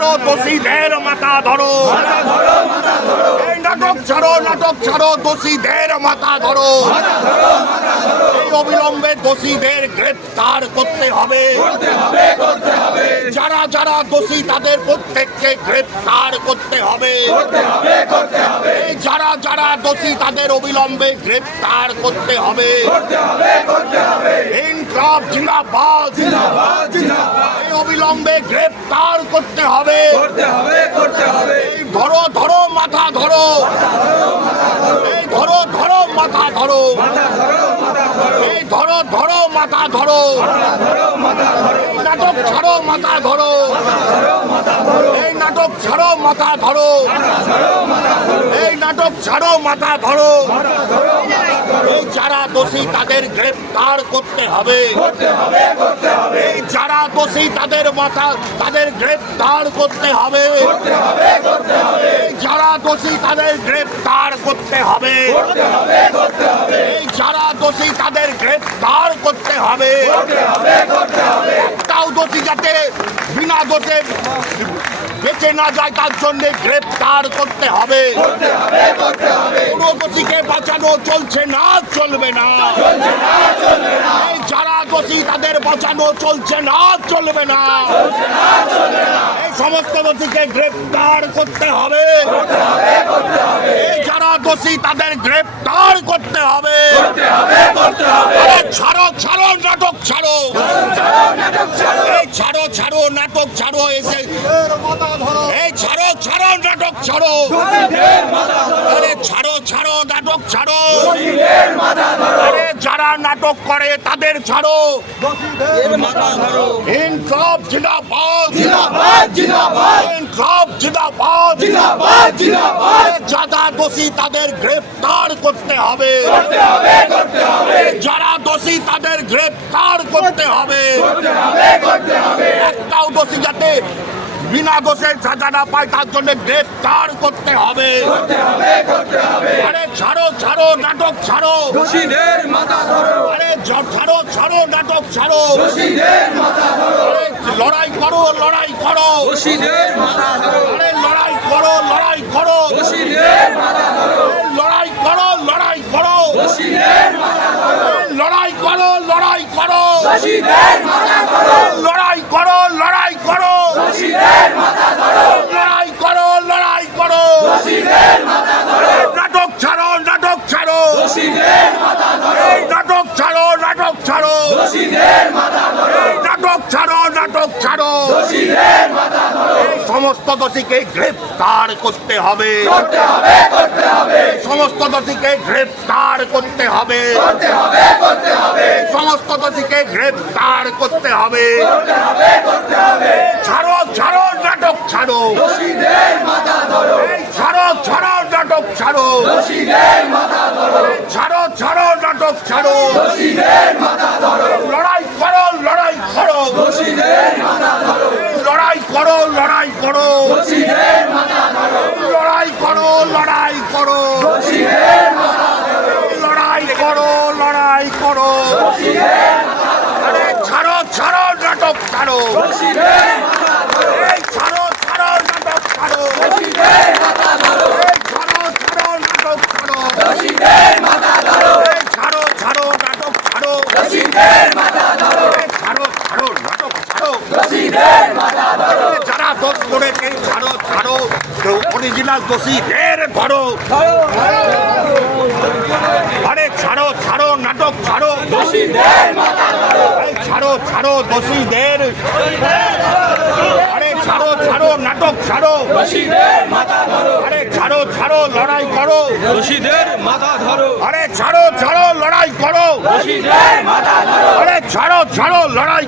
ছাড়ো দোষীদের মাথা ধরো, এই নাটক ছাড়ো দোষীদের মাথা ধরো, এই অবিলম্বে দোষীদের গ্রেফতার করতে হবে, যারা যারা দোষী তাদের প্রত্যেককে গ্রেফতার করতে হবে, যারা যারা দোষী তাদের অবিলম্বে গ্রেফতার করতে হবে। ইনকলাব জিন্দাবাদ, এই অবিলম্বে গ্রেফতার করতে হবে। এই ধরো ধরো মাথা ধরো, এই ধরো ধরো মাথা ধরো, এই ধরো ধরো মাথা ধরো, নাটক ছাড়ো মাথা ধরো, এই নাটক ছাড়ো মাথা ধরো, এই নাটক ছাড়ো মাথা ধরো। এই যারা দোষী তাদের গ্রেফতার করতে হবে, এই যারা দোষী তাদের তাদের গ্রেফতার করতে হবে, এই যারা দোষী তাদের গ্রেফতার করতে হবে, এই যারা দোষী তাদের গ্রেফতার করতে হবে। একটাও দোষী যাতে বিনা দোষে বেঁচে না যায় তার জন্য গ্রেফতার করতে হবে। কোনো দোষীকে বাঁচানো চলছে না, চলবে না। এই যারা দোষী তাদের বাঁচানো চলছে না, চলবে না। এই সমস্ত দোষীকে গ্রেফতার করতে হবে, এই যারা দোষী তাদের গ্রেফতার করতে হবে। ছাড়ো ছাড়ো নাটক ছাড়ো, এই ছাড়ো ছাড়ো নাটক ছাড়ো, এসে এই ছাড়ো ছাড়ো নাটক ছাড়ো, আরে ছাড়ো ছাড়ো নাটক ছাড়ো, আরে যারা নাটক করে তাদের ছাড়ো। ইনকলাব জিন্দাবাদ, ইনকলাব জিন্দাবাদ, যারা দোষী তাদের গ্রেফতার করতে হবে, যারা দোষী তাদের গ্রেফতার করতে হবে। একটাও দোষী যাতে বিনা দোষে সাজা না পায় তার জন্য গ্রেফতার করতে হবে। আরে ছাড়ো ছাড়ো নাটক ছাড়ো, আরে ছাড়ো ছাড়ো নাটক ছাড়ো, লড়াই করো লড়াই করো, আরে লড়াই করো লড়াই করো, লড়াই করো লড়াই করো, লড়াই করো লড়াই করো, লড়াই করো লড়াই করো, লড়াই করো লড়াই করো, নাটক ছাড়ো নাটক ছাড়ো, নাটক ছাড়ো নাটক ছাড়ো, নাটক ছাড়ো নাটক ছাড়ো। এই সমস্ত দোষীকে গ্রেফতার করতে হবে, সমস্ত দোষীকে গ্রেফতার করতে হবে, সমস্ত দোষীকে গ্রেফতার করতে হবে। ছাড়ো ছাড়ো নাটক ছাড়ো, এই ছাড়ো ছাড়ো নাটক ছাড়ো, ছাড়ো ছাড়ো নাটক ছাড়ো, লড়াই করো লড়াই করো, লড়াই করো লড়াই করো, লড়াই করো লড়াই করো, লড়াই করো লড়াই করো। আরে ছাড়ো ছাড়ো নাটক ছাড়ো, এই ছাড়ো ছাড়ো নাটক ছাড়ো, এই ছাড়ো ছাড়ো নাটক ছাড়ো, এই ছাড়ো ছাড়ো নাটক ছাড়ো, এই ছাড়ো ছাড়ো নাটক ছাড়ো। যারা দোষ করেছে ছাড়ো ছাড়ো, অরিজিনাল দোষীদের ধরো। আরে ছাড়ো ছাড়ো নাটক ছাড়ো, ছাড়ো ছাড়ো দোষীদের, আরে ছাড়ো ছাড়ো নাটক ছাড়ো, আরে ছাড়ো ছাড়ো লড়াই করো, আরে ছাড়ো ছাড়ো লড়াই করো, আরে ছাড়ো ছাড়ো লড়াই